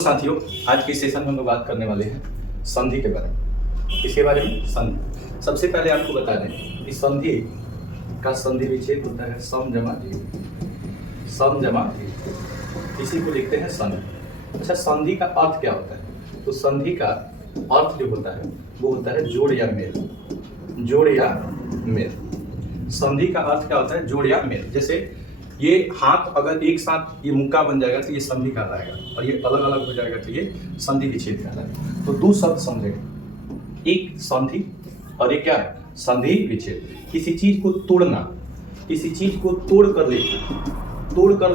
साथियों, आज के सेशन में हम लोग बात करने वाले हैं संधि के बारे में। इसके बारे में संधि, सबसे पहले आपको बता दें कि संधि का संधि विच्छेद होता है सम जमा एक, इसी को लिखते हैं संधि। अच्छा, संधि का अर्थ क्या होता है? तो संधि का अर्थ जो होता है वो होता है जोड़ या मेल। जोड़ या मेल, संधि का अर्थ क्या होता है? जोड़ या मेल। जैसे ये हाथ अगर एक साथ ये मुक्का बन जाएगा तो ये संधि कहलाएगा, और ये अलग अलग हो जाएगा तो ये संधि विच्छेद कहलाएगा। तो दो शब्द समझेगा, एक संधि और एक क्या है? संधि विच्छेद। किसी चीज को तोड़ना, किसी चीज को तोड़ कर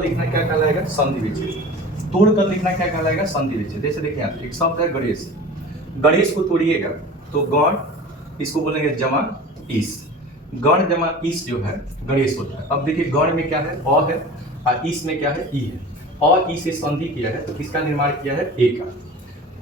लिखना क्या कहलाएगा? संधि विच्छेद। तोड़ कर लिखना क्या कहलाएगा? संधि विच्छेद। जैसे देखिए यहाँ एक शब्द है गणेश, गणेश को तोड़िएगा तो गण, इसको बोलेंगे जमा ईस। गण जमा ईस जो है गणेश होता है। अब देखिए गण में क्या है? अ है, और ईस में क्या है? ई है। और ई से संधि किया है तो किसका निर्माण किया है? ए का।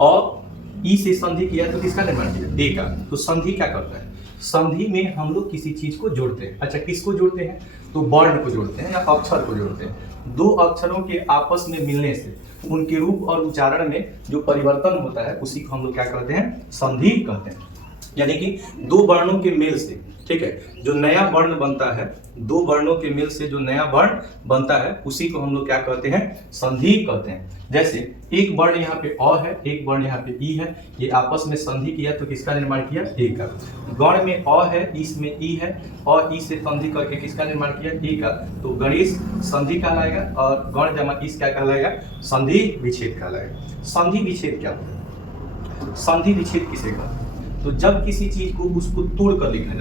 और ई से संधि किया है तो किसका निर्माण किया है? ए का। तो संधि क्या करता है? संधि में हम लोग किसी चीज को जोड़ते हैं। अच्छा, किसको जोड़ते हैं? तो वर्ण को जोड़ते हैं या अक्षर को जोड़ते हैं। दो अक्षरों के आपस में मिलने से उनके रूप और उच्चारण में जो परिवर्तन होता है उसी को हम लोग क्या कहते हैं? संधि कहते हैं। यानी कि दो वर्णों के मेल से, ठीक है, जो नया वर्ण बनता है, दो वर्णों के मेल से जो नया वर्ण बनता है उसी को हम लोग क्या कहते हैं? संधि कहते हैं। जैसे एक वर्ण यहाँ पे अ है, एक वर्ण यहाँ पे ई है, ये आपस में संधि किया तो किसका निर्माण किया? ए का। गण में अ है, ईस में ई है, और ई से संधि करके किसका निर्माण किया? ए का। तो गणेश संधि कहलाएगा और गण जमा ईस क्या कहलाएगा? संधि विच्छेद कहलाएगा। संधि विच्छेद क्या होता है? संधि विच्छेद किसे कहते हैं? तो जब किसी चीज को उसको तोड़ कर लिखा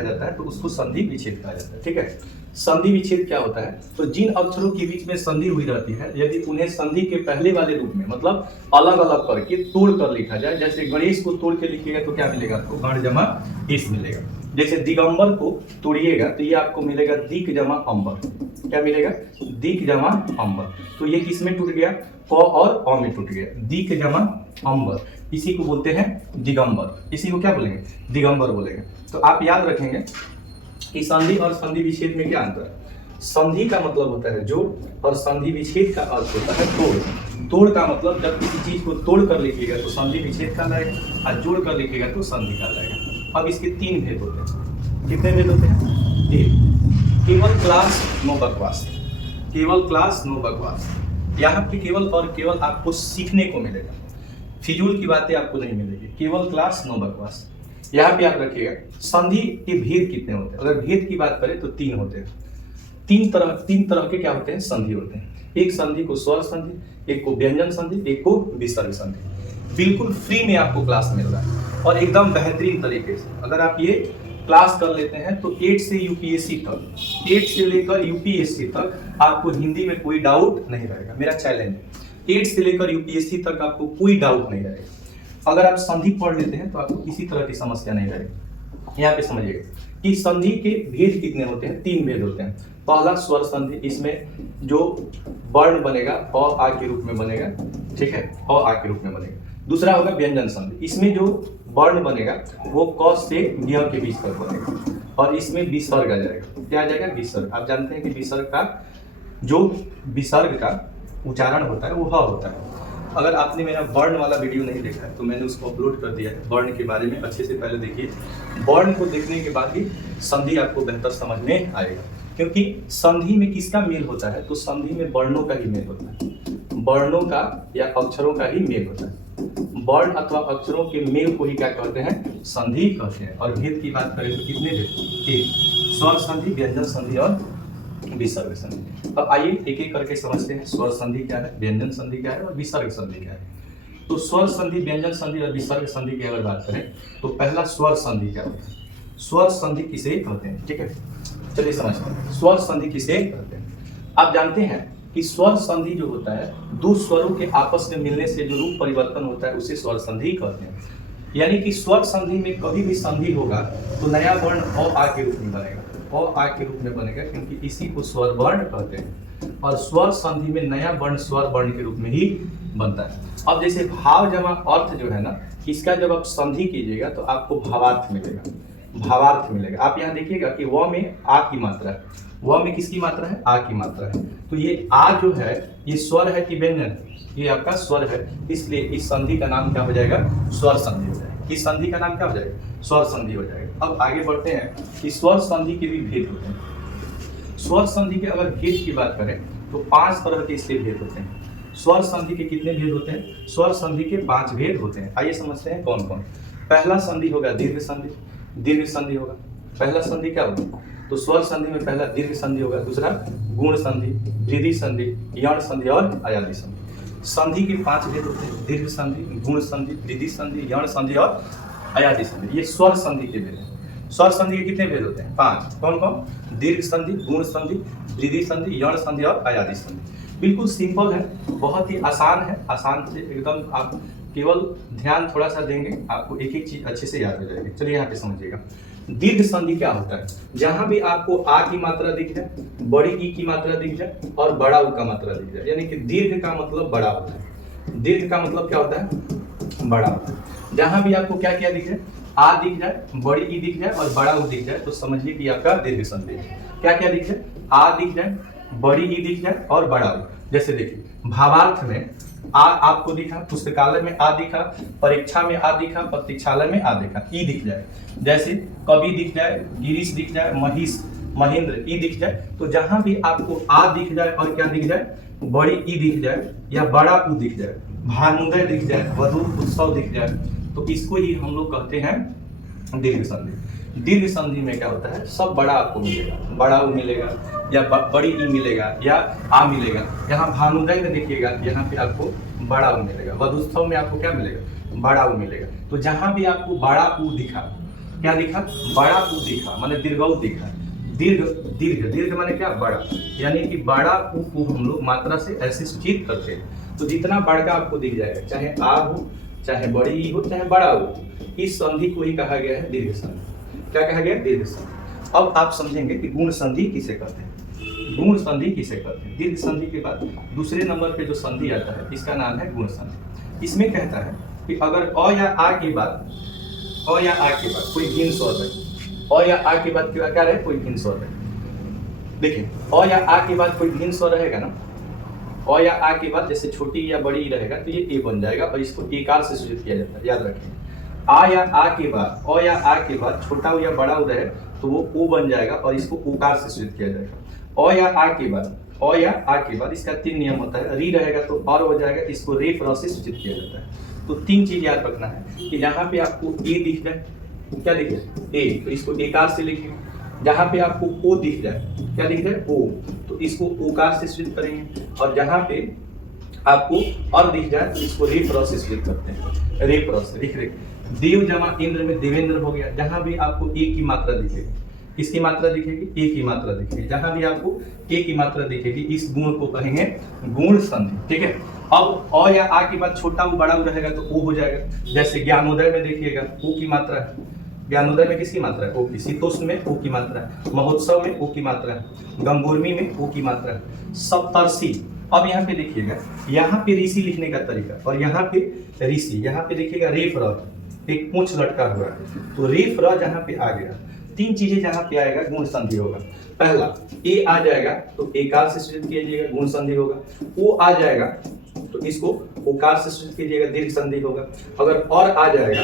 जाता है, तो उसको संधि विच्छेद कहा जाता है। ठीक है, संधि विच्छेद क्या होता है? तो जिन अक्षरों के बीच में संधि हुई रहती है, यदि उन्हें संधि के पहले वाले रूप में, मतलब अलग अलग करके तोड़ कर लिखा जाए, जैसे गणेश को तोड़ के लिखिएगा तो क्या मिलेगा? तो गण जमा इस मिलेगा। जैसे दिगंबर को तोड़िएगा तो ये आपको मिलेगा दिक जमा अंबर। क्या मिलेगा? दिक जमा अंबर। तो ये किस में टूट गया? क और अ में टूट गया। दिक जमा अंबर, इसी को बोलते हैं दिगंबर। इसी को क्या बोलेंगे? दिगंबर बोलेंगे। तो आप याद रखेंगे कि संधि और संधि विच्छेद में क्या अंतर है? संधि का मतलब होता है जोड़, और संधि विच्छेद का अर्थ होता है तोड़। तोड़ का मतलब जब किसी चीज को तोड़ कर लिखिएगा तो संधि विच्छेद कहलाएगा, और जोड़ कर लिखिएगा तो संधि कहलाएगा। अब इसके तीन भेद होते हैं। कितने भेद होते हैं? तीन। केवल क्लास नो बकवास, केवल क्लास नो बकवास। यहाँ पे केवल और केवल आपको सीखने को मिलेगा, फिजूल की बातें आपको नहीं मिलेगी। केवल क्लास नो बकवास। यहाँ पे आप रखिएगा संधि के भेद कितने होते हैं? अगर भेद की बात करें तो तीन होते हैं। तीन तरह के क्या होते हैं? संधि होते हैं। एक संधि को स्वर संधि, एक को व्यंजन संधि, एक को विसर्ग संधि। बिल्कुल फ्री में आपको क्लास मिल रहा है और एकदम बेहतरीन तरीके से। अगर आप ये क्लास कर लेते हैं तो 8 से यूपीएससी तक, 8 से लेकर यूपीएससी तक आपको हिंदी में कोई डाउट नहीं रहेगा। मेरा चैलेंज है, 8 से लेकर यूपीएससी तक आपको कोई डाउट नहीं रहेगा। अगर आप संधि पढ़ लेते हैं तो आपको किसी तरह की समस्या नहीं रहेगी। यहाँ पे समझिएगा कि संधि के भेद कितने होते हैं? तीन भेद होते हैं। पहला स्वर संधि, इसमें जो वर्ण बनेगा अ आ के रूप में बनेगा, ठीक है, अ आ के रूप में बनेगा। दूसरा होगा व्यंजन संधि, इसमें जो वर्ण बनेगा वो क से ञ के बीच तक बनेगा, और इसमें विसर्ग आ जाएगा। क्या आ जाएगा? विसर्ग। आप जानते हैं कि विसर्ग का उच्चारण होता है वो ह होता है। अगर आपने मेरा वर्ण वाला वीडियो नहीं देखा है तो मैंने उसको अपलोड कर दिया है। वर्ण के बारे में अच्छे से पहले देखिए। वर्ण को देखने के बाद ही संधि आपको बेहतर समझ में आएगा, क्योंकि संधि में किसका मेल होता है? तो संधि में वर्णों का ही मेल होता है, वर्णों का या अक्षरों का ही मेल होता है। वर्ण अथवा अक्षरों के मेल को ही क्या कहते हैं? संधि कहते हैं। और भेद की बात करें तो कितने भेद? तीन। स्वर संधि, व्यंजन संधि और विसर्ग संधि। अब आइए एक एक करके समझते हैं। स्वर संधि क्या है, व्यंजन संधि क्या है और विसर्ग संधि क्या है। तो स्वर संधि, व्यंजन संधि और विसर्ग संधि की अगर बात करें तो पहला स्वर संधि क्या होता है? स्वर संधि किसे कहते हैं? ठीक है, चलिए समझते हैं स्वर संधि किसे कहते हैं। आप जानते हैं कि स्वर संधि जो होता है, दो स्वरों के आपस में मिलने से जो रूप परिवर्तन होता है उसे स्वर संधि कहते हैं। यानी कि स्वर संधि में कभी भी संधि होगा तो नया वर्ण अ आ के रूप में बनेगा, अ आ के रूप में बनेगा, क्योंकि इसी को स्वर वर्ण कहते हैं। और स्वर संधि में नया वर्ण स्वर वर्ण के रूप में ही बनता है। अब जैसे भाव जमा अर्थ जो है ना, इसका जब आप संधि कीजिएगा तो आपको भावार्थ मिलेगा। भावार्थ मिलेगा। आप यहाँ देखिएगा कि व में आ की मात्रा है, व में किसकी मात्रा है, आ की मात्रा है। तो ये आ जो है ये स्वर है कि व्यंजन, ये आपका स्वर है, इसलिए इस संधि का नाम क्या हो जाएगा, स्वर संधि हो जाएगा। इस संधि का नाम क्या हो जाएगा, स्वर संधि हो जाएगा। अब आगे बढ़ते हैं कि स्वर संधि के भी भेद होते हैं। स्वर संधि के अगर भेद की बात करें तो 5 तरह के इसके भेद होते हैं। स्वर संधि के कितने भेद होते हैं, स्वर संधि के 5 भेद होते हैं। आइए समझते हैं कौन कौन। पहला संधि होगा दीर्घ संधि, दीर्घ संधि होगा। पहला संधि क्या होगा, तो स्वर संधि में पहला दीर्घ संधि होगा, दूसरा गुण संधि, वृद्धि संधि, यण संधि और अयादि संधि। संधि के 5 भेद होते हैं, दीर्घ संधि, गुण संधि, वृद्धि संधि, यण संधि और अयादि संधि। ये स्वर संधि के भेद हैं। स्वर संधि के कितने भेद होते हैं, 5। कौन कौन, दीर्घ संधि, गुण संधि, वृद्धि संधि, यण संधि और अयादि संधि। बिल्कुल सिंपल है, बहुत ही आसान है, आसान से एकदम आप केवल ध्यान थोड़ा सा देंगे आपको एक एक चीज अच्छे से याद हो जाएगी। चलिए यहाँ पे समझिएगा। दीर्घ संधि क्या होता है, जहां भी आपको आ की मात्रा दिख जाए, बड़ी ई की मात्रा दिख जाए और बड़ा उ का मात्रा दिख जाए, यानी कि दीर्घ का मतलब बड़ा होता है। दीर्घ का मतलब क्या होता है, बड़ा होता है। जहां भी आपको क्या क्या दिख जाए, आ दिख जाए, बड़ी ई दिख जाए और बड़ा उ दिख जाए, तो समझिए कि आपका दीर्घ संधि है। क्या क्या दिख जाए, आ दिख जाए, बड़ी ई दिख जाए और बड़ा उ। जैसे देखिए भावार्थ में आ आपको दिखा, पुस्तकालय में आ दिखा, परीक्षा में आ दिखा, प्रतीक्षालय में आ दिखा, ई दिख जाए। जैसे कवि दिख जाए, गिरीश दिख जाए, महिष, महेंद्र, ई दिख जाए। तो जहां भी आपको आ दिख जाए और क्या दिख जाए, बड़ी ई दिख जाए या बड़ा उ दिख जाए, भानुदय दिख जाए, वधु उत्सव दिख जाए, तो इसको ही हम लोग कहते हैं दीर्घ संधि। दीर्घ संधि में क्या होता है, सब बड़ा आपको मिलेगा, बड़ा उ मिलेगा या बड़ी ई मिलेगा या आ मिलेगा। यहाँ भानुदय में देखिएगा, यहाँ पे आपको बड़ा उ मिलेगा। वधुत्सव में आपको क्या मिलेगा, बड़ा उ मिलेगा। तो जहां भी आपको बड़ा उ दिखा, क्या दिखा, बड़ा उ दिखा माने दीर्घ दिखा। दीर्घ दीर्घ दीर्घ माने क्या, बड़ा, यानी कि बड़ा उ को हम लोग मात्रा से ऐसे सूचित करते हैं। तो जितना बड़का आपको दिख जाएगा, चाहे आ हो, चाहे बड़ी ई हो, चाहे बड़ा हो, इस संधि को ही कहा गया है दीर्घ संधि। क्या कहा गया, दीर्घ संधि। अब आप समझेंगे कि गुण संधि किसे कहते हैं, गुण संधि किसे कहते हैं। दीर्घ संधि के बाद दूसरे नंबर पे जो संधि आता है इसका नाम है गुण संधि। इसमें कहता है कि अगर अ या आ के बाद, अ या आ के बाद कोई भिन्न स्वर रहे, अ या आ के बाद क्या रहे, कोई भिन्न स्वर रहे। देखिए अ या आ के बाद कोई भिन्न स्वर रहेगा ना, अ या आ के बाद जैसे छोटी या बड़ी रहेगा तो ये ए बन जाएगा और इसको एकार से सूचित किया जाता है, याद रखिए। आ या आ के बाद, अ या आ के बाद छोटा उ या बड़ा उ रहे तो वो ओ बन जाएगा और इसको ओकार से सूचित किया जाएगा। अ या आ के बाद, अ या आ के बाद इसका 3 नियम होता है। री रहेगा तो और हो जाएगा, इसको रे प्र से सूचित किया जाता है। तो 3 चीज याद रखना है कि जहां पे आपको ए दिख जाए, क्या दिख जाए, ए, तो इसको एकार से लिखेंगे। जहां पे आपको ओ दिख जाए, क्या दिख जाए, ओ, तो इसको ओकार से सूचित करेंगे। और जहां पे आपको और दिख जाए तो इसको रे प्र से सूचित करते हैं, रे प्र से। लिख देव जमा इंद्र में देवेंद्र हो गया। जहां भी आपको ए की मात्रा दिखेगी, किसकी मात्रा दिखेगी, ए की मात्रा दिखेगी। जहां भी आपको ए की मात्रा दिखेगी इस गुण को कहेंगे गुण संधि, ठीक है। अब अ या आ के बाद छोटा उ बड़ा उ रहेगा तो ओ हो जाएगा। जैसे ज्ञानोदय में देखिएगा ओ की मात्रा है, ज्ञानोदय में किसकी मात्रा है, ओ की। शीतोष्ण में ओ की मात्रा है, महोत्सव में ओ की मात्रा है, गंगोर्मी में ओ की मात्रा है, सप्तर्षि। अब यहाँ पे देखिएगा, यहाँ पे ऋषि लिखने का तरीका और यहाँ पे ऋषि, यहाँ पे देखिएगा रेफ र, एक पूंछ लटका हुआ है तो रेफ र जहाँ पे आ गया। 3 चीजें जहाँ पे आएगा गुण संधि होगा। पहला ए आ जाएगा तो एकार से सूचित कीजिएगा, गुण संधि होगा। ओ आ जाएगा तो इसको ओकार से सूचित कीजिएगा, दीर्घ संधि होगा। अगर और आ जाएगा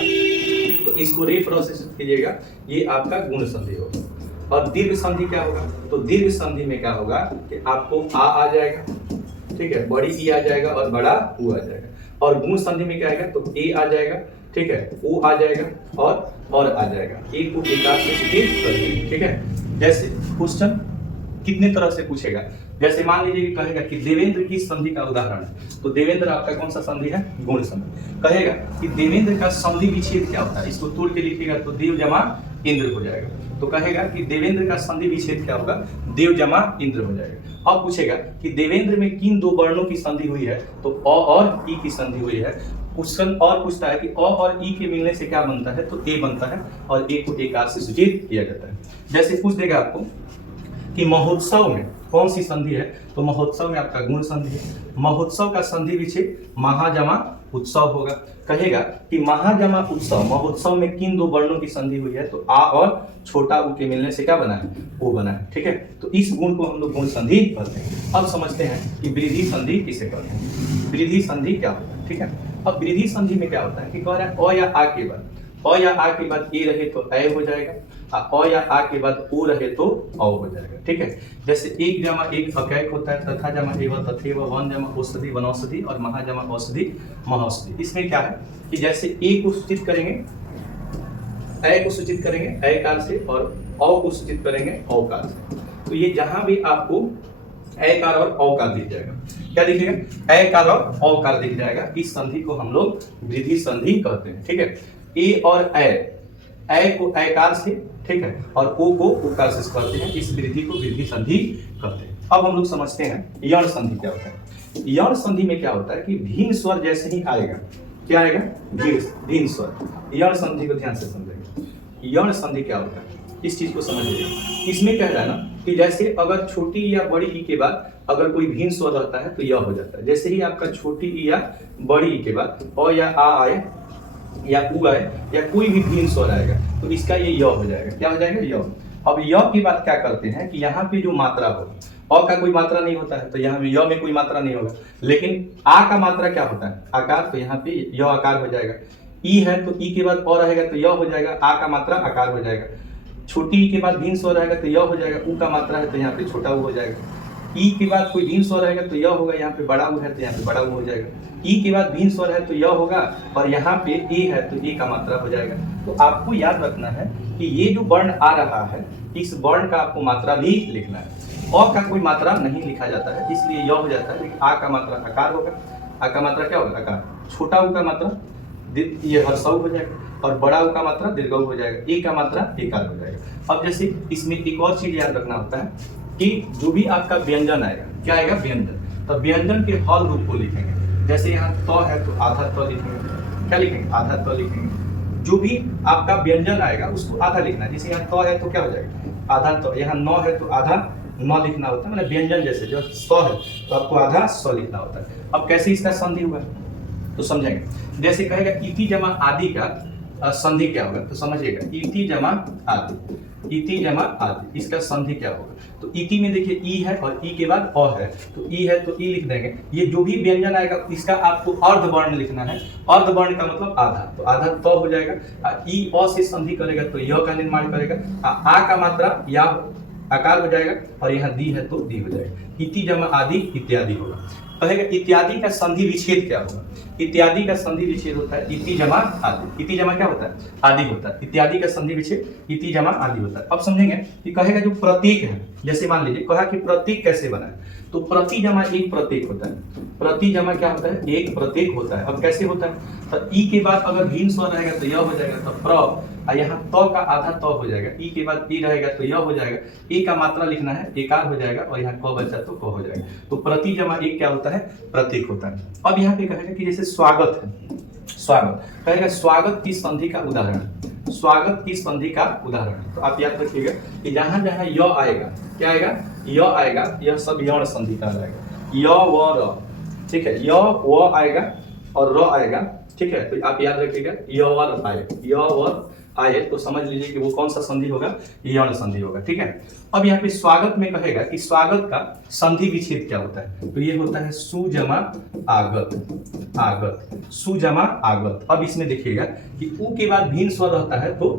तो इसको रेफ र से सूचित कीजिएगा, ये आपका गुण संधि होगा। और दीर्घ संधि क्या होगा, तो दीर्घ संधि में क्या होगा कि आपको आ जाएगा, ठीक है, बड़ी ई आ जाएगा और बड़ा उ आ जाएगा। और गुण संधि में क्या आएगा, तो ए आ जाएगा, ठीक है, ओ आ जाएगा और आ जाएगा। ए को एकार से सूचित करेंगे, ठीक है। जैसे क्वेश्चन कितने तरह से पूछेगा, जैसे मान लीजिए कि कहेगा कि देवेंद्र की संधि का उदाहरण है, तो देवेंद्र आपका कौन सा संधि है, गुण संधि। कहेगा कि देवेंद्र का संधि विच्छेद क्या होता है, इसको तोड़ के लिखिएगा तो देव जमा इंद्र हो जाएगा। तो कहेगा कि देवेंद्र का संधि विच्छेद क्या होगा, देव जमा इंद्र हो जाएगा। अब पूछेगा कि देवेंद्र में किन 2 वर्णों की संधि हुई है, तो अ और ई की संधि हुई है। क्वेश्चन और पूछता है कि अ और ई के मिलने से क्या बनता है, तो ए बनता है और ए को एकार से सूचित किया जाता है। जैसे पूछ देगा आपको कि महोत्सव में, कौन सी संधि है? तो महोत्सव में आपका गुण संधि है। महोत्सव का संधि विच्छेद महा जमा उत्सव होगा। कहेगा कि महा जमा उत्सव, महोत्सव में किन दो वर्णों की संधि हुई है? तो आ और छोटा उ के मिलने से क्या बना है? ओ बना है। ठीक है, तो इस गुण को हम लोग गुण संधि कहते हैं। अब समझते हैं कि वृद्धि संधि किसे कहते हैं। वृद्धि संधि क्या होता है? ठीक है, अब वृद्धि संधि में क्या होता है कि कह रहा है अ या आ के बाद, अ या आ के बाद ए रहे तो अ हो जाएगा, अ या आ के बाद ओ रहे तो औ हो जाएगा। ठीक है, जैसे एक जमा एक अकैक होता है, तथा जमा एवं तथेव, वन जमा औषधि वनौषधि और महा जमा औषधि महौषधि। इसमें क्या है कि जैसे ए को सूचित करेंगे, अ को सूचित करेंगे अकार से और औ को सूचित करेंगे औकार से। तो ये जहां भी आपको अकार और औकार दिख जाएगा, क्या दिखेगा? अकार और औकार दिख जाएगा। इस संधि को हम लोग वृद्धि संधि कहते हैं। ठीक है, ए और अ को अकार से, ठीक है, और ओ को उकार से कहते हैं। इस वृद्धि को वृद्धि संधि कहते हैं। अब हम लोग समझते हैं यण संधि क्या होता है। यण संधि में क्या होता है कि भीन स्वर जैसे ही आएगा, क्या आएगा? भीन स्वर। यण संधि को ध्यान से समझेंगे। यण संधि क्या होता है इस चीज को समझिए। इसमें कह रहा है ना कि जैसे अगर छोटी या बड़ी ई के बाद अगर कोई भीन स्वर रहता है तो यह हो जाता है। जैसे ही आपका छोटी ई या बड़ी ई के बाद अ या आ आए या उ आए या कोई भी भीन स्वर आएगा तो इसका ये य हो जाएगा। क्या हो जाएगा? य। अब य की बात क्या करते हैं कि यहाँ पे जो मात्रा होगा, अ का कोई मात्रा नहीं होता है तो यहाँ पे य में कोई मात्रा नहीं होगा, लेकिन आ का मात्रा क्या होता है? आकार, तो यहाँ पे य आकार हो जाएगा। ई है तो ई के बाद अ रहेगा तो य हो जाएगा, आ का मात्रा आकार हो जाएगा। छोटी ई के बाद भीन स्वर रहेगा तो य हो जाएगा, उ का मात्रा है तो यहाँ पे छोटा उ हो जाएगा। ई के बाद कोई भीन स्वर रहेगा तो य होगा, यहाँ पे बड़ा उ है तो यहाँ पे बड़ा उ हो जाएगा। ई के बाद भीन स्वर है तो य होगा और यहाँ पे ए है तो ए का मात्रा हो जाएगा। तो आपको याद रखना है कि ये जो वर्ण आ रहा है इस वर्ण का आपको मात्रा भी लिखना है। अ का कोई मात्रा नहीं लिखा जाता है इसलिए य हो जाता है, लेकिन आ का मात्रा आकार होगा। आ का मात्रा क्या होगा? आकार। छोटा उ का मात्रा ये हर्षऊ हो जाएगा और बड़ा उ का मात्रा दीर्घऊ हो जाएगा। ए का मात्रा एकार हो जाएगा। अब जैसे इसमें एक और चीज याद रखना होता है कि जो भी आपका व्यंजन आएगा, क्या आएगा? व्यंजन। तो व्यंजन के हल रूप को लिखेंगे। जैसे यहाँ त है तो आधा त लिखेंगे। क्या लिखेंगे? आधा त लिखेंगे। जो भी आपका व्यंजन आएगा उसको आधा लिखना है। जैसे यहाँ त है तो क्या हो जाएगा? आधा त। यहाँ न है तो आधा न लिखना होता है, मतलब व्यंजन जैसे जो स है तो आपको आधा स लिखना होता है। अब कैसे इसका संधि हुआ तो समझेंगे। जैसे कहेगा इति जमा आदि का संधि क्या होगा तो समझिएगा। इति जमा आदि, इति जमा आदि, इसका संधि क्या होगा? तो इति में देखिए ई है और ई के बाद अ है, तो ई है तो ई लिख देंगे। ये जो भी व्यंजन आएगा इसका आपको अर्ध वर्ण लिखना है। अर्ध वर्ण का मतलब आधा, तो आधा त हो जाएगा। ई अ से संधि करेगा तो य का निर्माण करेगा। आ का मात्रा या आकार हो जाएगा और यहाँ दी है तो दी हो जाएगा। इति जमा आदि इत्यादि होगा। कहेगा इत्यादि का संधि विच्छेद क्या होगा? इत्यादि का संधि विच्छेद होता है इति जमा आदि। इति जमा क्या होता है? आदि होता है। इत्यादि का संधि विच्छेद इति जमा आदि होता है। अब समझेंगे कि कहेगा जो प्रतीक है, जैसे मान लीजिए कहा कि प्रतीक कैसे बना है, तो प्रति जमा एक प्रतीक होता है। प्रति जमा क्या होता है? एक प्रतीक होता है। अब कैसे होता है? तो ई के बाद अगर भीन स्वर रहेगा तो य हो जाएगा, तो प्र, और यहाँ त का आधा त हो जाएगा। ई के बाद ई रहेगा तो य हो जाएगा। ए का मात्रा लिखना है, एकार हो जाएगा और यहाँ क बचा तो क हो जाएगा। तो प्रति जमा एक क्या होता है? प्रतीक होता है। अब यहाँ पे कहेगा कि जैसे स्वागत है, स्वागत कहेगा स्वागत की संधि का उदाहरण, स्वागत की संधि का उदाहरण। तो आप याद रखिएगा कि जहां जहां य आएगा, क्या आएगा? य आएगा, यह सब यण संधि का आएगा। य व र, ठीक है, य व आएगा और र आएगा, ठीक है। तो आप याद रखिएगा य व र आए, य व आए तो समझ लीजिए कि वो कौन सा संधि होगा? यण संधि होगा, ठीक है। अब यहाँ पे स्वागत में कहेगा कि स्वागत का संधि विच्छेद क्या होता है? तो ये होता है सु जमा आगत, आगत, सु जमा आगत। अब इसमें देखिएगा कि उ के बाद भीन स्वर रहता है तो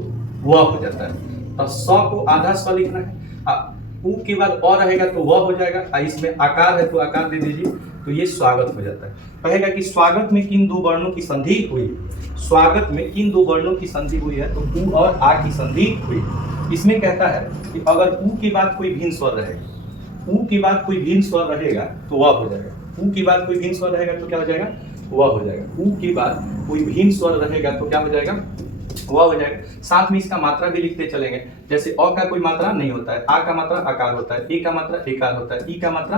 वह हो जाता है, तो स को आधा स लिखना है। उ के बाद अ रहेगा तो वह हो जाएगा, इसमें आकार है तो आकार दे दीजिए, तो ये स्वागत हो जाता है। कहेगा कि स्वागत में किन दो वर्णों की संधि हुई? स्वागत में किन दो वर्णों की संधि हुई है? तो उ और आ की संधि हुई। इसमें कहता है कि अगर उ के बाद कोई भीन स्वर रहेगा, उ के बाद कोई भीन स्वर रहेगा तो वह हो जाएगा। उ के बाद कोई भीन स्वर रहेगा तो क्या हो जाएगा? वह हो जाएगा। उ के बाद कोई भीन स्वर रहेगा तो क्या हो जाएगा? वह हो जाएगा। साथ में इसका मात्रा भी लिखते चलेंगे। जैसे अ का कोई मात्रा नहीं होता है, आ का मात्रा आकार होता है, ए का मात्रा एकार होता है, ई का मात्रा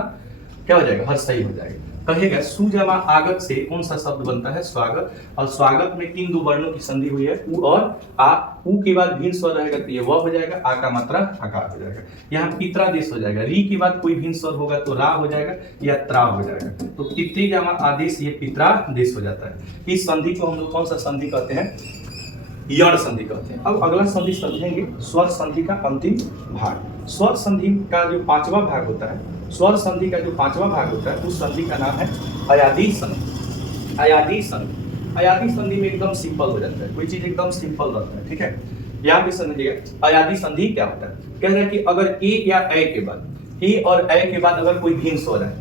क्या हो जाएगा? हर्षई हो जाएगा। कहेगा सु जमा आगत से कौन सा शब्द बनता है? स्वागत। और स्वागत में किन दो वर्णों की संधि हुई है? उ और आ। उ के बाद भिन्न स्वर रहेगा तो ये व हो जाएगा, आ का मात्रा आकार हो जाएगा। यहाँ पित्रा देश हो जाएगा। री के बाद कोई भिन्न स्वर होगा तो रा हो जाएगा या त्रा हो जाएगा। तो पितृ जमा आदेश, ये पित्रा देश हो जाता है। इस संधि को हम लोग कौन सा संधि कहते हैं? यण संधि कहते हैं। अब अगला संधि समझेंगे स्वर संधि का अंतिम भाग। स्वर संधि का जो पांचवा भाग होता है, स्वर संधि का जो पांचवा भाग होता है उस संधि का नाम है अयादी संधि। अयादी संधि, अयादी संधि में एकदम सिंपल हो जाता है, कोई चीज एकदम सिंपल रहता है, ठीक है। यहाँ पे समझिएगा अयादी संधि क्या होता है। कह रहा है कि अगर ए या ए के बाद, ए और ए के बाद अगर कोई भिन्न स्वर आए,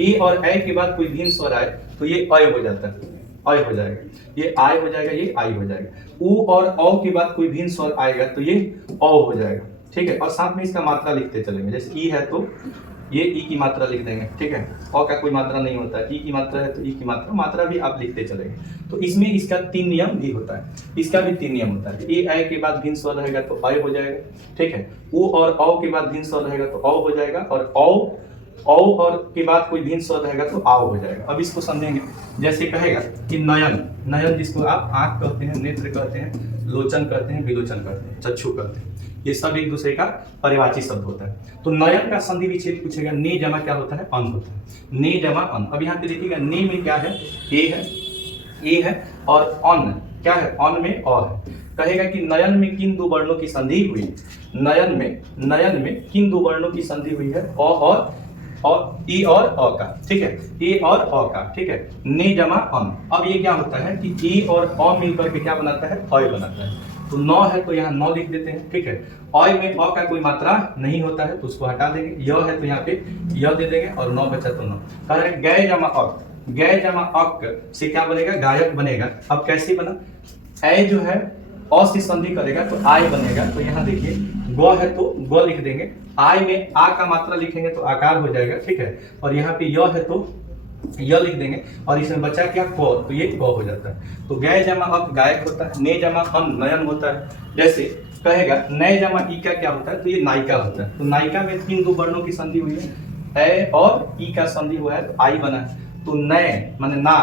ए और ए के बाद कोई भिन्न स्वर आए तो ये अय हो जाता है, अय हो जाएगा, ये आय हो जाएगा, ये आई हो जाएगा। उ और औ के बाद कोई भिन्न स्वर आएगा तो ये औ हो जाएगा, ठीक है। और साथ में इसका मात्रा लिखते चलेंगे, जैसे ई है तो ये ई की मात्रा लिख देंगे, ठीक है। औ का कोई मात्रा नहीं होता है, ई की मात्रा है तो ई की मात्रा भी आप लिखते चलेंगे। तो इसमें इसका 3 नियम भी होता है, इसका भी 3 नियम होता है। ए आय के बाद भिन्न स्वर रहेगा तो अय हो जाएगा, ठीक है। उ और औ के बाद भिन्न स्वर रहेगा तो औ हो जाएगा, और औ और के बाद कोई भिन्न स्वर रहेगा तो आओ हो जाएगा। अब इसको समझेंगे, जैसे कहेगा कि नयन, नयन जिसको आप आंख कहते हैं, नेत्र कहते हैं, लोचन कहते हैं, विलोचन कहते हैं, चक्षु कहते हैं, ये सब एक दूसरे का परिवाची शब्द होता है। तो नयन का संधि विच्छेद पूछेगा, ने जमा क्या होता है? अन होता है, ने जमा अन। अब यहाँ पे देखिएगा ने में क्या है? ए है, और अन क्या है? अन में अ है। कहेगा कि नयन में किन दो वर्णों की संधि हुई? नयन में किन दो वर्णों की संधि हुई है? अ और ई और अ का, ठीक है, ए और अ का, ठीक है। ने जमा अन। अब ये क्या होता है कि ई और अ मिलकर के क्या बनाता है? अय बनाता है। तो 9 है तो यहाँ 9 लिख देते हैं, ठीक है। अय में अ का कोई मात्रा नहीं होता है तो उसको हटा देंगे। य है तो यहाँ पे य दे देंगे, और 9 बचा तो 9। कह रहे हैं गय जमा अक, गय जमा अक से क्या बनेगा? गायक बनेगा। अब कैसे बना? ए जो है अ से संधि करेगा तो आय बनेगा। तो यहाँ देखिए ग है तो ग लिख देंगे, आय में आ का मात्रा लिखेंगे तो आकार हो जाएगा, ठीक है। और यहाँ पे य है तो य लिख देंगे, और इसमें बचा क्या? क, तो ये क हो जाता है। तो गय जमा अक गायक होता है, ने जमा अन नयन होता है। जैसे कहेगा नय जमा ई का क्या होता है? तो ये नायिका होता है। तो नायिका में किन दो वर्णों की संधि हुई है? ए और ई का संधि हुआ है तो आई बना है। तो नय माने ना,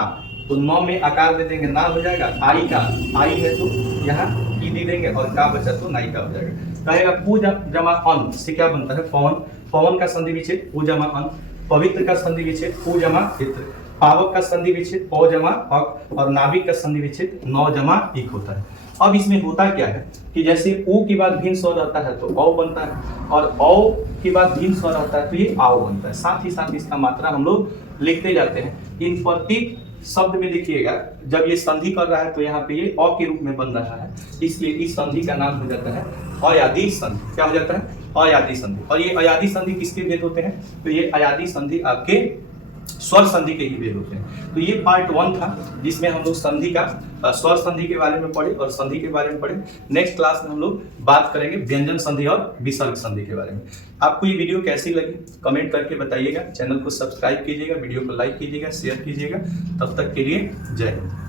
तो 9 में आकार दे देंगे, ना हो जाएगा। आई का, आई है तो यहाँ ई दे देंगे, और का बचा तो नायिका हो जाएगा। कहेगा पू जमा अन से क्या बनता है? पवन, पवन का संधि विच्छेद पू जमा अन। पवित्र का संधि विच्छेद पू जमा पित्र। पावक का संधि विच्छेद पौ जमा अक, और नाभिक का संधि विच्छेद 9 जमा इक होता है। अब इसमें होता क्या है कि जैसे ऊ के बाद भिन्न स्वर रहता है तो औ बनता है, और औ के बाद भिन्न स्वर रहता है तो ये आओ बनता है। साथ ही साथ इसका मात्रा हम लोग लिखते जाते हैं। इन प्रत्येक शब्द में देखिएगा जब ये संधि कर रहा है तो यहाँ पे ये अ के रूप में बन रहा है, इसलिए इस संधि का नाम हो जाता है अयादी संधि। क्या हो जाता है? अयादी संधि। और ये अयादी संधि किसके भेद होते हैं? तो ये अयादी संधि आपके स्वर संधि के ही भेद होते हैं। तो ये पार्ट 1 था जिसमें हम लोग संधि का स्वर संधि के बारे में पढ़े और संधि के बारे में पढ़े। नेक्स्ट क्लास में हम लोग बात करेंगे व्यंजन संधि और विसर्ग संधि के बारे में। आपको ये वीडियो कैसी लगी कमेंट करके बताइएगा। चैनल को सब्सक्राइब कीजिएगा, वीडियो को लाइक कीजिएगा, शेयर कीजिएगा। तब तक के लिए जय हिंद।